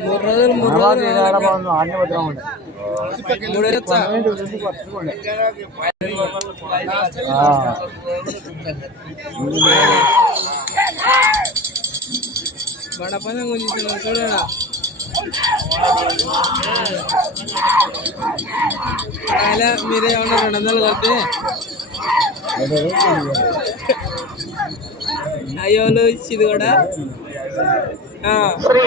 మూడు రోజులు మూడు రోజులు మూడు వేలొచ్చా? బడ పని కొంచెం చూడరా అలా మీరే ఏమన్నా రెండు వందలు కడితే అయ్యోలు ఇచ్చింది కూడా ఆ, శ్రీ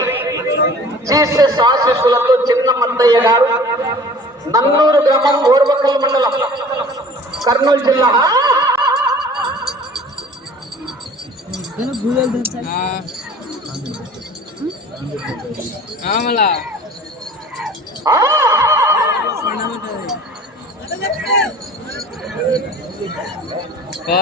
జీసస్ ఆశీస్సులతో చిన్న మద్దయ్య గారు నన్నూరు గ్రామం ఓర్వకల్ మండలం కర్నూలు జిల్లా! బా.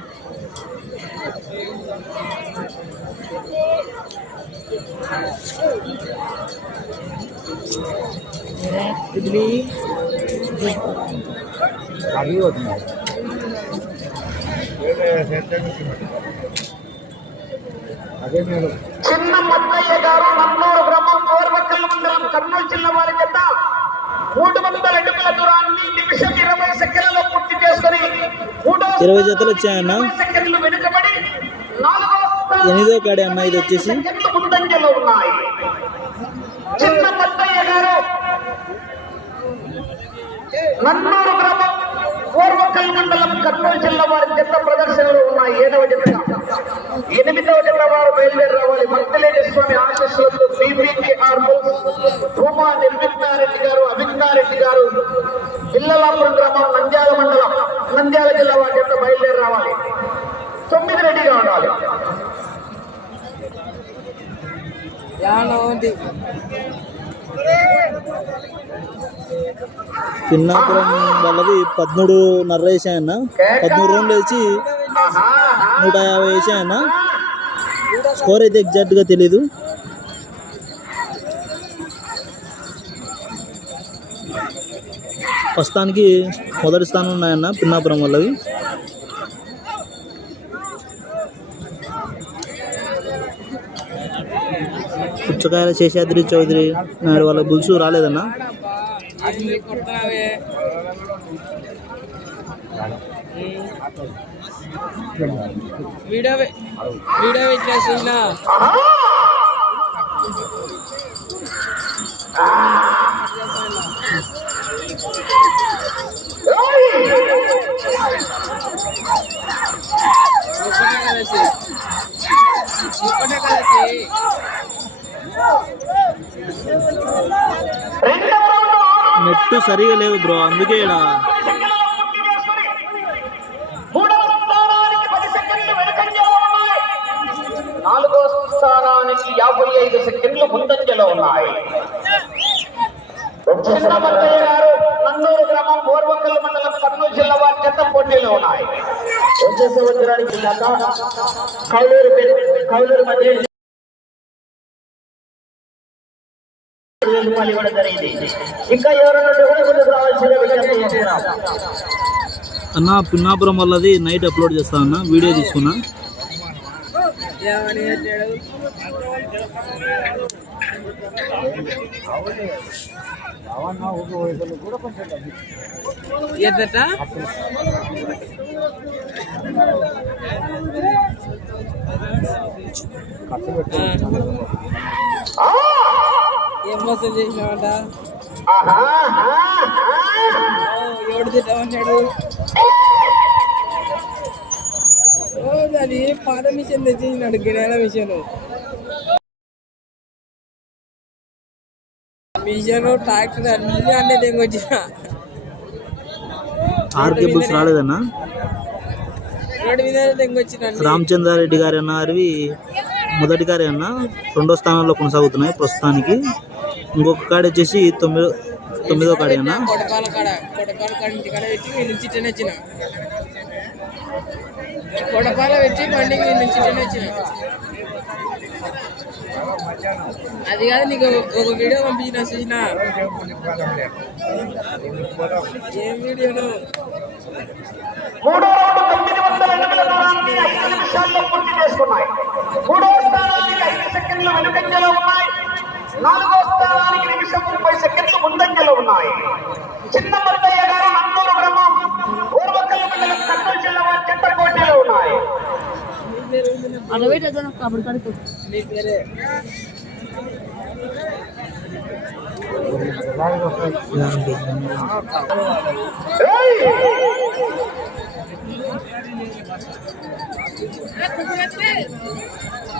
ఇడ్లీ చిన్న మద్దయ్య గారు నన్నూరు గ్రామం ఓర్వకల్ మండలం కర్నూలు జిల్లా వారి చేత మూడు వందల అడుగుల దూరాన్ని నిమిషం ఇరవై సెకండ్లలో పూర్తి చేసుకుని ఇరవై జతలు వచ్చాయన్న? సెకండ్లు వెనుకబడి ఎనిమిదో కాడే అన్న ఇది వచ్చేసి చిన్న మద్దయ్య గారు నన్నూరు గ్రామం కోర్వకల్ మండలం కర్నూలు జిల్లా వారి జత ప్రదర్శనలు ఉన్నాయి. ఏడవ జతగా ఎనిమిదవ జత వారు బయలుదేరి రావాలి భక్తులేని స్వామి ఆశస్సులతో బీబీకేఆర్ భూమా నిర్మితారెడ్డి గారు అభిజ్ఞారెడ్డి గారు ఇల్లలాపురం గ్రామం నంద్యాల మండలం నంద్యాల జిల్లా వారి జత బయలుదేరి రావాలి తొమ్మిది రెడ్డిగా ఉండాలి. యాన ఉంది పిన్నాపురం వాళ్ళవి పద్మూడు నర్ర వేసాయన్న పదమూడు రౌండ్లు వేసి నూట యాభై వేసాయన్న. స్కోర్ అయితే ఎగ్జాక్ట్గా తెలీదు. ప్రస్తుతానికి మొదటి స్థానం ఉన్నాయన్న పిన్నాపురం వాళ్ళవి పుచ్చకాయల శేషాద్రి చౌదరి నాయుడు వాళ్ళ బుల్సు రాలేదన్నా? వీడియో వీడియో ఒక్కటే కలిసి. ఒక్కటే కలిసి. నెట్ సరిగా లేదు బ్రో అందుకే నాలుగో స్థానానికి యాభై ఐదు సెకండ్లు ముందంజలో ఉన్నాయి. చిన్నమత్తయ్య గారు నన్నూరు గ్రామం బోర్వకల్ మండలం కర్నూలు జిల్లా వారి చెత్త పోటీలో ఉన్నాయి. వచ్చే సంవత్సరానికి దాకా కౌలూరు పె- కౌలూరు మధ్య రూపాయలు ఇవ్వడం జరిగింది. ఇంకా ఎవరైనా ఉంటే కూడా ముందుకు రావాల్సిందిగా విజ్ఞప్తి చేస్తున్నాం అన్న పిన్నాపురం వాళ్ళది నైట్ అప్లోడ్ చేస్తా అన్న వీడియో తీసుకున్నా. చెప్పాడు ఎద్దట ఏం మోసం చేసినావంట? ఎవడు తిట్టామన్నాడు అది పాత మిషన్ తెచ్చేసినాడు గిన్నెల మిషన్. మిషన్ ట్రాక్టర్ అన్ని అన్నీ తెగొచ్చిన. ఆర్కే బుల్స్ రాలేదన్నా? రోడ్డు మీద తెగొచ్చిన రామచంద్రారెడ్డి గారి అన్న గారివి మొదటి గారి అన్న రెండో స్థానంలో కొనసాగుతున్నాయి ప్రస్తుతానికి. ఇంకొక కాడ వచ్చేసి తొమ్మిదో తొమ్మిదో కాడ వచ్చిన. కొడపాల పెట్టి బండి నుంచి వచ్చిన. అది కాదు నీకు ఒక వీడియో పంపించిన చూసిన ఏం వీడియోను మూడో రౌండ్ తొమ్మిది వందల అడుగుల దూరాన్ని ఐదు నిమిషాల్లో పూర్తి చేసుకున్నాయి. మూడో స్థానానికి ఐదు సెకండ్లు వెనుకంజలో ఉన్నాయి. నాలుగో స్థానానికి నిమిషం ముప్పై సెకండ్లు ముందంజలో ఉన్నాయి. చిన్న మద్దయ్య గారు నందూరు గ్రామం ఓర్వకల్ మండలం కర్నూలు జిల్లా వారి చెత్త పోటీలో ఉన్నాయి. నీ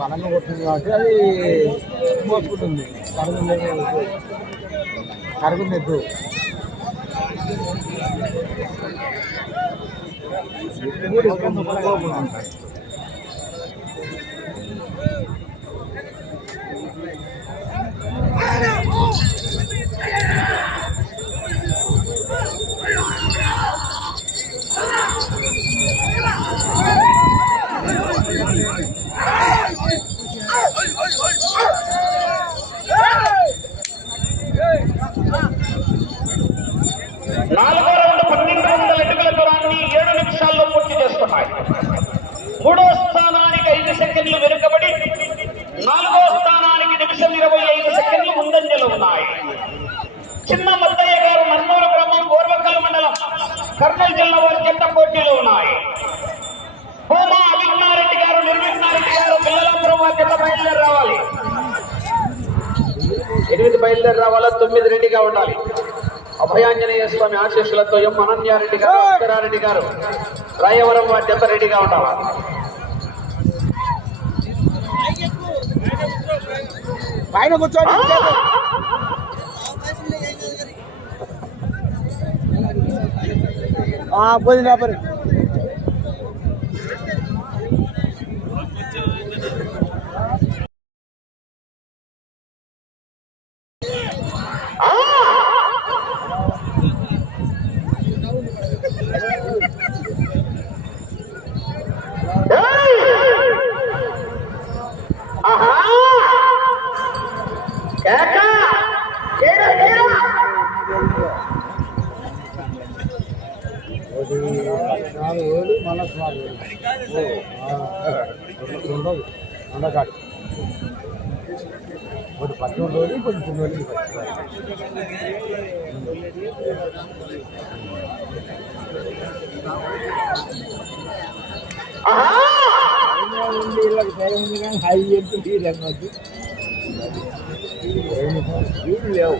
బలంగా కొట్టింది కాబట్టి అది మోసుకుంటుంది. కరుగుంది కరుగుంది ఎద్దు ఎనిమిది బయలుదేరి రావాలా? తొమ్మిది రెడీగా ఉండాలి. అభయాంజనేయ స్వామి ఆశీస్సులతో ఎం అనన్యారెడ్డి గారు అక్షరారెడ్డి గారు రాయవరం వారి జత రెడీగా ఉండాలి? పైన కూర్చోండి. పోయింది వ్యాపారి ఆహా! కేక! కేర, కేర! నాలుగు వేలు మళ్ళీ నాలుగు వేలు ఉండదు ఉండకాడు ఒకటి పద్దెనిమిది రోజులు కొంచెం రోజులు ఆహా! వీళ్ళకి సరే ఉంది కానీ హై ఎంత ఫీల్ అన్నది వీళ్ళు లేవు నిదానం. ఏం తినలేక మీరు ఇద్దరు అవుతున్నారు వీళ్ళు లేవు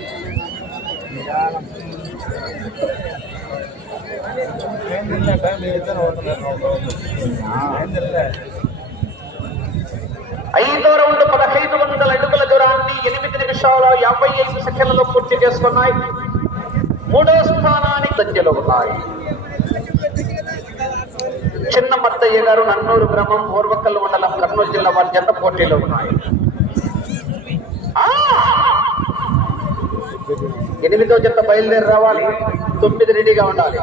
ఐదో రౌండ్ పదహైదు వందల అడుగుల దూరాన్ని ఎనిమిది నిమిషాల యాభై ఐదు సెకండ్లలో పూర్తి చేసుకున్నాయి. మూడో స్థానానికి సంఖ్యలో ఉన్నాయి. చిన్న మత్తయ్య గారు నన్నూరు గ్రామం ఓర్వకల్ మండలం కర్నూలు జిల్లా వారి జత పోటీలో ఉన్నాయి. ఎనిమిదో జత బయలుదేరి రావాలి. తొమ్మిది రెడీగా ఉండాలి.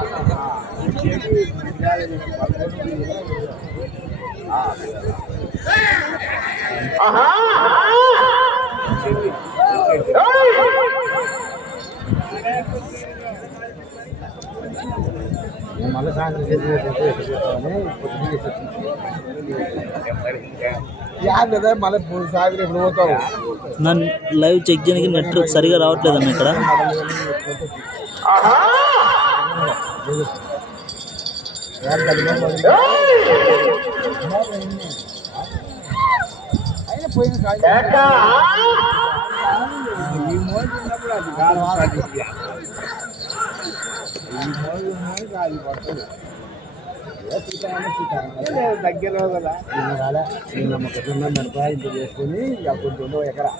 ఆహా! ఏయ్! నేను మళ్ళీ సాయంత్రం కదా మళ్ళీ సాయంత్రం ఇప్పుడు పోతావు? నా లైవ్ చెక్ చేయడానికి నెట్ సరిగా రావట్లేదన్న ఇక్కడ. ఆహా! అయినా పోయిన దగ్గరలో దగ్గర కదా నిన్న రాలే నిన్న మొక్కజొన్న మిరపకాయ చేసుకుని అప్పుడు ఎకరా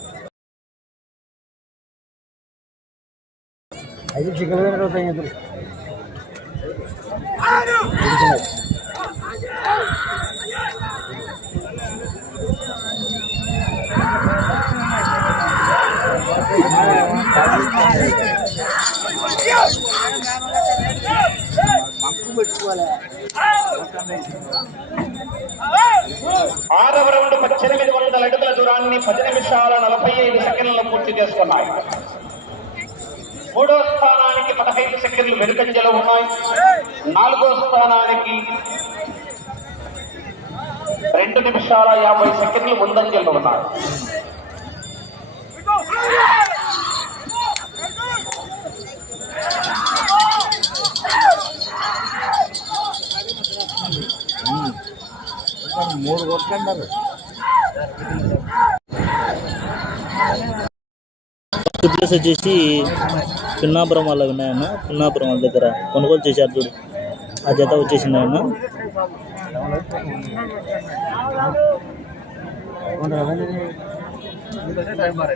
ఐదు చికెన్ వేరే అవుతాయి ఎదురు పెట్టుకోవాలి. ఆరవ రౌండ్ పద్దెనిమిది వందల అడుగుల దూరాన్ని పది నిమిషాల నలభై ఐదు సెకండ్లు పూర్తి చేసుకున్నాయి. మూడో స్థానానికి పదహైదు సెకండ్లు వెనుకంజలో ఉన్నాయి. నాలుగో స్థానానికి రెండు నిమిషాల యాభై సెకండ్లు ముందంజలు ఉన్నాయి. మూడు కొట్టుకుంటారు ప్లేస్ వచ్చేసి పిన్నాపురం వాళ్ళ ఉన్నాయన్న పిన్నాపురం వాళ్ళ దగ్గర కొనుగోలు చేశారు చూడు. ఆ జత వచ్చేసింది అన్న. పని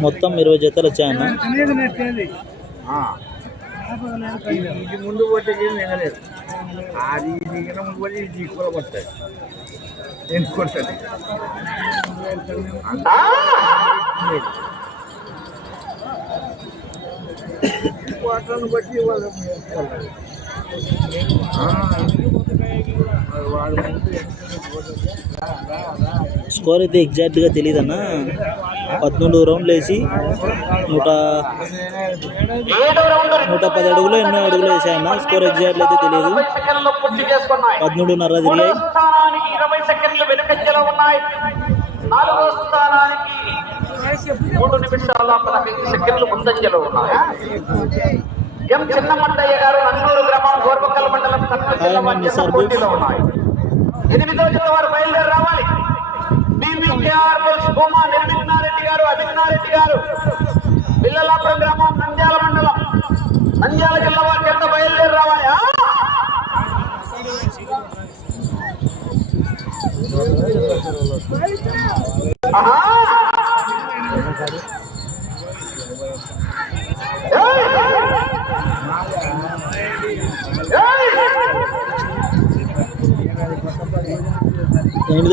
మొత్తం ఇరవై జతలు వచ్చాయన్న? ఆ. ఇది ఇది ముందు అది ముందు పోతే ఇది కూడా వాటర్ని బట్టి వాళ్ళు వాడు ముందు స్కోర్ అయితే ఎగ్జాక్ట్గా తెలియదన్న పద్నాలుగు రౌండ్లు వేసి నూట నూట పది అడుగులు ఎన్నో అడుగులు వేసాయన్న. స్కోర్ ఎగ్జాక్ట్ అయితే తెలియదు పదమూడున్నర మూడో తిరిగాయి స్థానానికి ఇరవై సెకండ్లు వెనుకంజలో ఉన్నాయి. నాలుగో స్థానానికి మూడు నిమిషాల పదహైదు సెకండ్లు ముందంజలో ఉన్నాయి. ఎం చిన్నమట్టయ్య గారు నన్నూరు గ్రామం గోర్వకల్ మండలం కర్నూలు జిల్లా వారి జత పోటీలో ఉన్నాయి ఎనిమిదో జత వారు బయలుదేరి రావాలి బీబీకేఆర్ భూమా నిర్మిన్నారెడ్డి గారు అభిజ్ఞారెడ్డి గారు.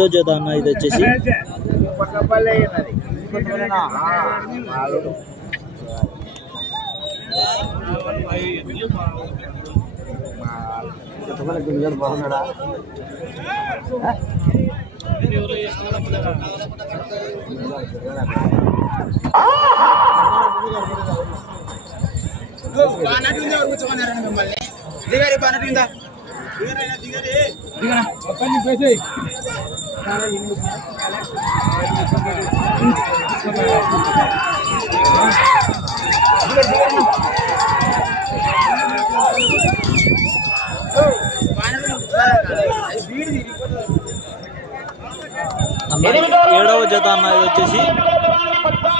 జత అన్న ఇది వచ్చేసి కొత్తపల్లి అయ్యినది. ఆ, మాలోడు. మా కొత్తపల్లి గుంజాడు బాగున్నాడా ఆ? అన్న ఏడవ జత అన్న ఇది వచ్చేసి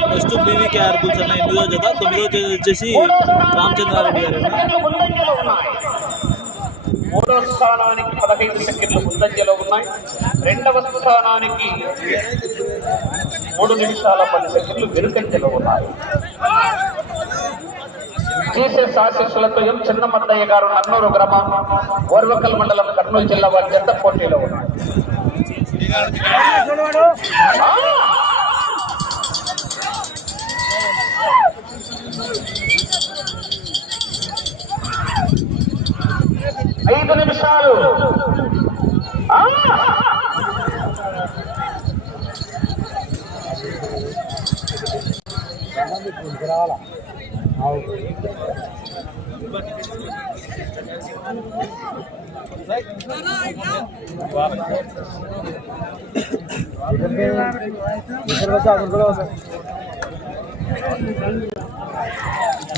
నెక్స్ట్ బీవీకే ఆర్బుల్స్ అన్న ఎనిమిదో జత తొమ్మిదో జత వచ్చేసి రామచంద్రారెడ్డి గారు అన్న ముందంజలో ఉన్నాయి మూడో స్థానానికి పదహైదు సెకండ్లు ముందంజలో ఉన్నాయి. రెండవ స్థానానికి మూడు నిమిషాల పది సెకండ్లు వెనుకంజలో ఉన్నాయి. జీసస్ ఆశీస్సులతో ఎం చిన్నమద్దయ్య గారు నన్నూరు గ్రామం ఓర్వకల్ మండలం కర్నూలు జిల్లా వారి జత పోటీలో ఉన్నాయి. ఐదు నిమిషాలు ఆ!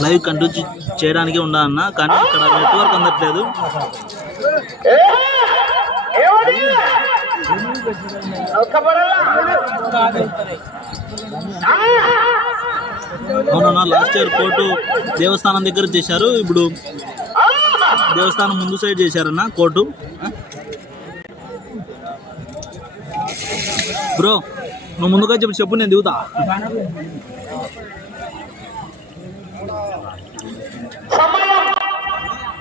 లైవ్ కంటిన్యూ చేయడానికి ఉండా అన్న కానీ ఇక్కడ నెట్వర్క్ అందట్లేదు. అవునన్నా లాస్ట్ ఇయర్ కోర్టు దేవస్థానం దగ్గర చేశారు ఇప్పుడు దేవస్థానం ముందు సైడ్ చేశారన్న కోర్టు. బ్రో నువ్వు ముందుగా చెప్పు చెప్పు నేను దిగుతా.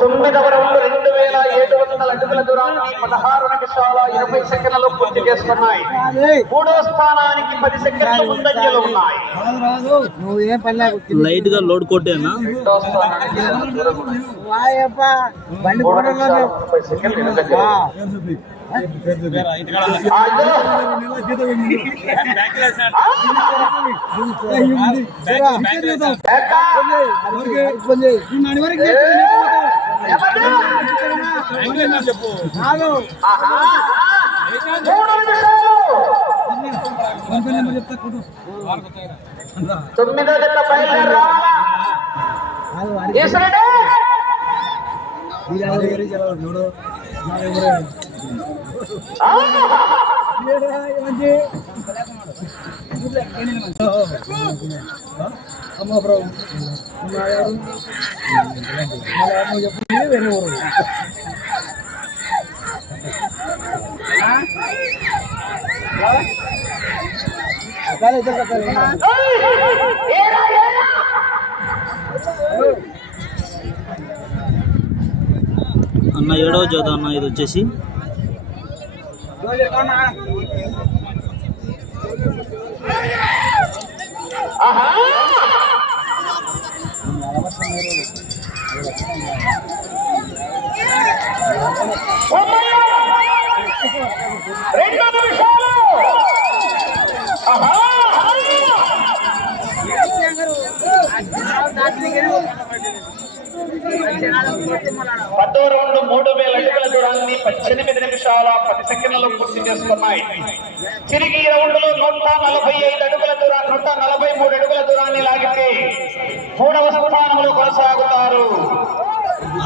తొమ్మిదవ రౌండ్ రెండు వేల ఏడు వందల అడుగుల దూరాన్ని పదహారు నిమిషాల ఇరవై సెకండ్లు పూర్తి చేసుకున్నాయి. మూడో స్థానానికి పది సెకండ్లు ముందంజలు ఉన్నాయి. లైట్గా లోడ్ కొట్టేనా? బండి నిమిషాల ముప్పై సెకండ్లు వెనుకంజలు. అయ్యో! ఎక్క! ఆహా! మూడు నిమిషాలు తొమ్మిదో జత బయలుదేరి రావాలా ఈశ్వరుడే! ఆహా! ఏయ్! ఏరా, ఏరా! అన్న ఏడవ జత అన్న ఇది వచ్చేసి ఆహా! సమయం! రెండు నిమిషాలు ఆహా! పదో రౌండ్ మూడు వేల అడుగుల దూరాన్ని పద్దెనిమిది నిమిషాల పది సెకండ్లలో పూర్తి చేసుకున్నాయి. తిరిగి రౌండ్లో నూట నలభై ఐదు అడుగుల దూరాన్ని నూట నలభై మూడు అడుగుల దూరాన్ని లాగితే మూడవ స్థానంలో కొనసాగుతారు.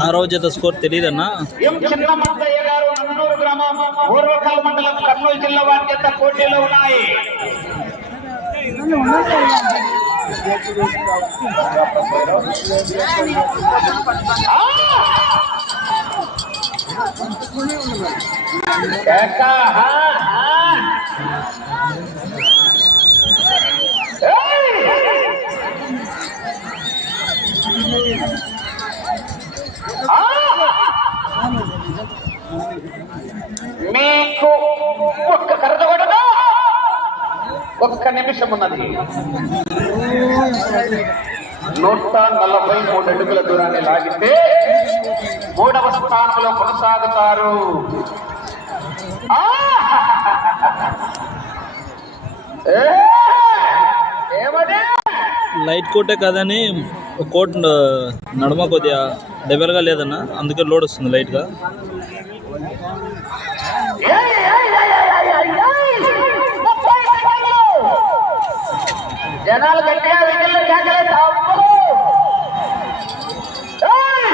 ఆరవ జత స్కోర్ తెలియదన్నా ఎం చిన్నమద్దయ్య గారు నన్నూరు గ్రామం పూర్వకల్ మండలం కర్నూలు జిల్లా వారి చేత పోటీలో ఉన్నాయి. ఆ! మీకు ఒక్క కరత కొడదా ఒక్క నిమిషం ఉన్నది నూట నలభై మూడు అడుగుల దూరాన్ని లాగితే మూడవ స్థానంలో కొనసాగుతారు. లైట్ కోటే కాదని కోట్ నడుమ కొద్దిగా డెవెల్గా లేదన్న అందుకే లోడ్ వస్తుంది లైట్గా! జనాలు గట్టిగా విజిల్లు కేకలేదు అప్పుడు ఏయ్!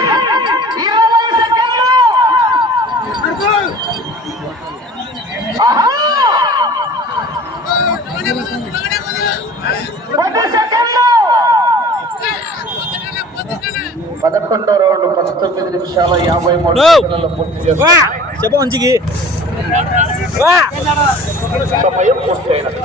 ఇరవై సెకండ్లు! ఆహా! పది సెకండ్లు! పదకొండో రౌండ్ పంతొమ్మిది నిమిషాల యాభై మూడు పూర్తి మంచికి సమయం పూర్తయినది